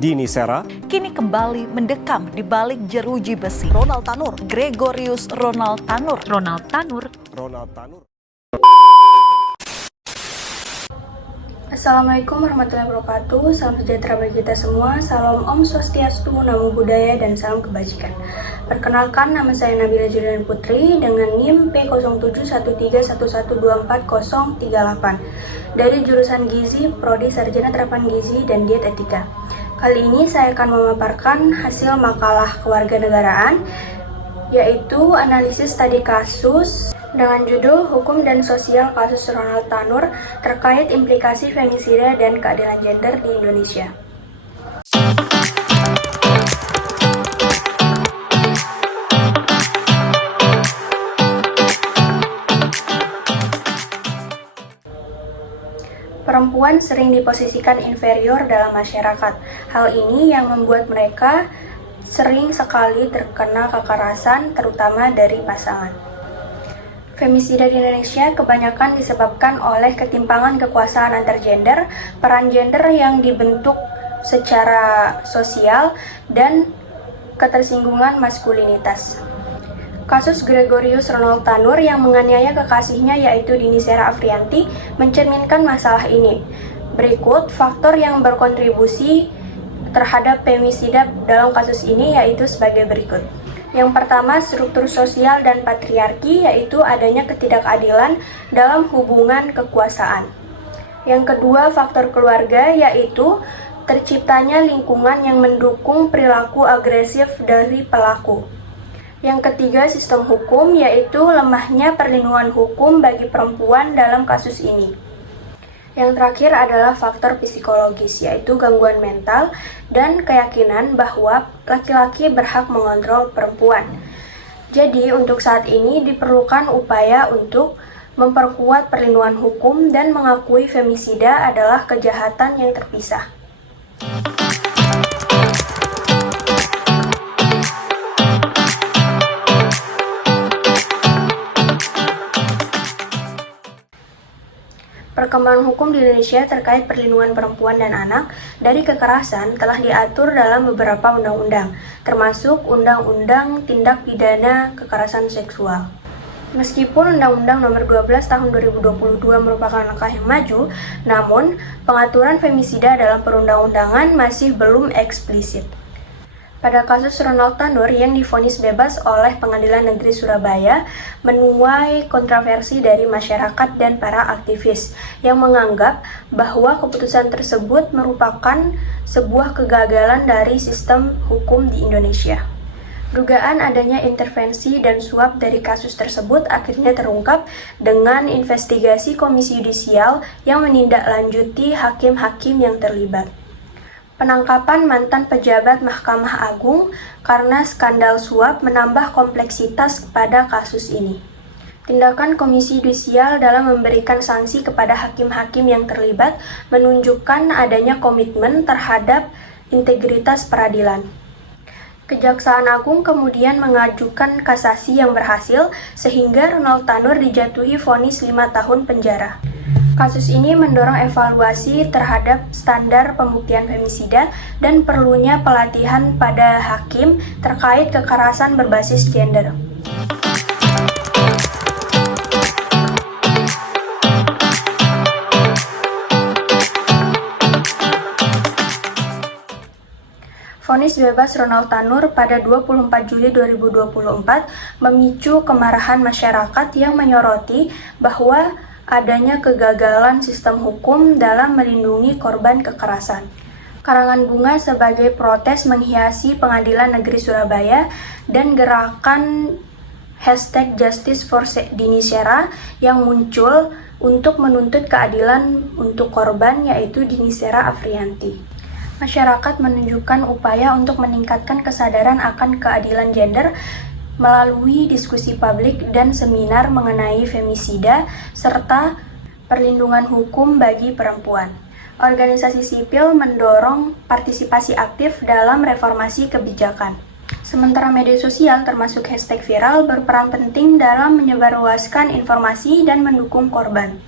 Dini Sera kini kembali mendekam di balik jeruji besi. Ronald Tanur, Gregorius Ronald Tanur. Assalamualaikum warahmatullahi wabarakatuh. Salam sejahtera bagi kita semua. Salam Om Swastiastu, Namo Buddhaya, dan salam kebajikan. Perkenalkan, nama saya Nabila Julian Putri dengan NIM P071311244038 dari jurusan Gizi, Prodi Sarjana Terapan Gizi dan Diet Etika. Kali ini saya akan memaparkan hasil makalah kewarganegaraan, yaitu analisis studi kasus dengan judul Hukum dan Sosial Kasus Ronald Tanur terkait implikasi femisida dan keadilan gender di Indonesia. Perempuan sering diposisikan inferior dalam masyarakat. Hal ini yang membuat mereka sering sekali terkena kekerasan, terutama dari pasangan. Femisida di Indonesia kebanyakan disebabkan oleh ketimpangan kekuasaan antar gender, peran gender yang dibentuk secara sosial, dan ketersinggungan maskulinitas. Kasus Gregorius Ronald Tanur yang menganiaya kekasihnya yaitu Dini Sera Afriyanti mencerminkan masalah ini. Berikut faktor yang berkontribusi terhadap femisida dalam kasus ini yaitu sebagai berikut. Yang pertama, struktur sosial dan patriarki, yaitu adanya ketidakadilan dalam hubungan kekuasaan. Yang kedua, faktor keluarga, yaitu terciptanya lingkungan yang mendukung perilaku agresif dari pelaku. Yang ketiga, sistem hukum, yaitu lemahnya perlindungan hukum bagi perempuan dalam kasus ini. Yang terakhir adalah faktor psikologis, yaitu gangguan mental dan keyakinan bahwa laki-laki berhak mengontrol perempuan. Jadi, untuk saat ini diperlukan upaya untuk memperkuat perlindungan hukum dan mengakui femisida adalah kejahatan yang terpisah. Perkembangan hukum di Indonesia terkait perlindungan perempuan dan anak dari kekerasan telah diatur dalam beberapa undang-undang, termasuk Undang-Undang Tindak Pidana Kekerasan Seksual. Meskipun Undang-Undang Nomor 12 Tahun 2022 merupakan langkah yang maju, namun pengaturan femisida dalam perundang-undangan masih belum eksplisit. Pada kasus Ronald Tanur yang divonis bebas oleh Pengadilan Negeri Surabaya, menuai kontroversi dari masyarakat dan para aktivis yang menganggap bahwa keputusan tersebut merupakan sebuah kegagalan dari sistem hukum di Indonesia. Dugaan adanya intervensi dan suap dari kasus tersebut akhirnya terungkap dengan investigasi Komisi Yudisial yang menindaklanjuti hakim-hakim yang terlibat. Penangkapan mantan pejabat Mahkamah Agung karena skandal suap menambah kompleksitas pada kasus ini. Tindakan Komisi Yudisial dalam memberikan sanksi kepada hakim-hakim yang terlibat menunjukkan adanya komitmen terhadap integritas peradilan. Kejaksaan Agung kemudian mengajukan kasasi yang berhasil sehingga Ronald Tanur dijatuhi vonis 5 tahun penjara. Kasus ini mendorong evaluasi terhadap standar pembuktian femisida dan perlunya pelatihan pada hakim terkait kekerasan berbasis gender. Vonis bebas Ronald Tanur pada 24 Juli 2024 memicu kemarahan masyarakat yang menyoroti bahwa adanya kegagalan sistem hukum dalam melindungi korban kekerasan. Karangan bunga sebagai protes menghiasi Pengadilan Negeri Surabaya dan gerakan #JusticeForDini Sera yang muncul untuk menuntut keadilan untuk korban yaitu Dini Sera Afriyanti. Masyarakat menunjukkan upaya untuk meningkatkan kesadaran akan keadilan gender melalui diskusi publik dan seminar mengenai femisida serta perlindungan hukum bagi perempuan. Organisasi sipil mendorong partisipasi aktif dalam reformasi kebijakan. Sementara media sosial termasuk #viral berperan penting dalam menyebarluaskan informasi dan mendukung korban.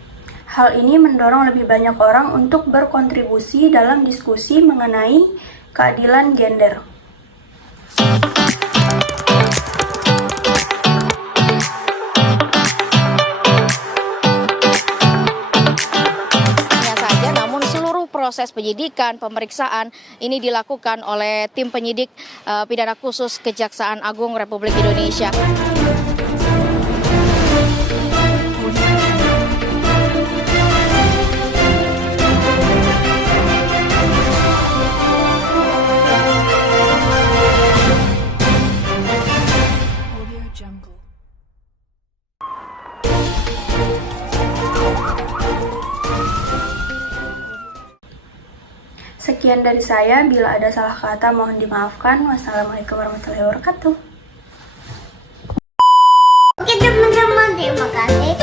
Hal ini mendorong lebih banyak orang untuk berkontribusi dalam diskusi mengenai keadilan gender. Proses penyidikan, pemeriksaan ini dilakukan oleh tim penyidik pidana khusus Kejaksaan Agung Republik Indonesia. Sekian dari saya, bila ada salah kata mohon dimaafkan. Wassalamualaikum warahmatullahi wabarakatuh. Oke teman-teman, terima kasih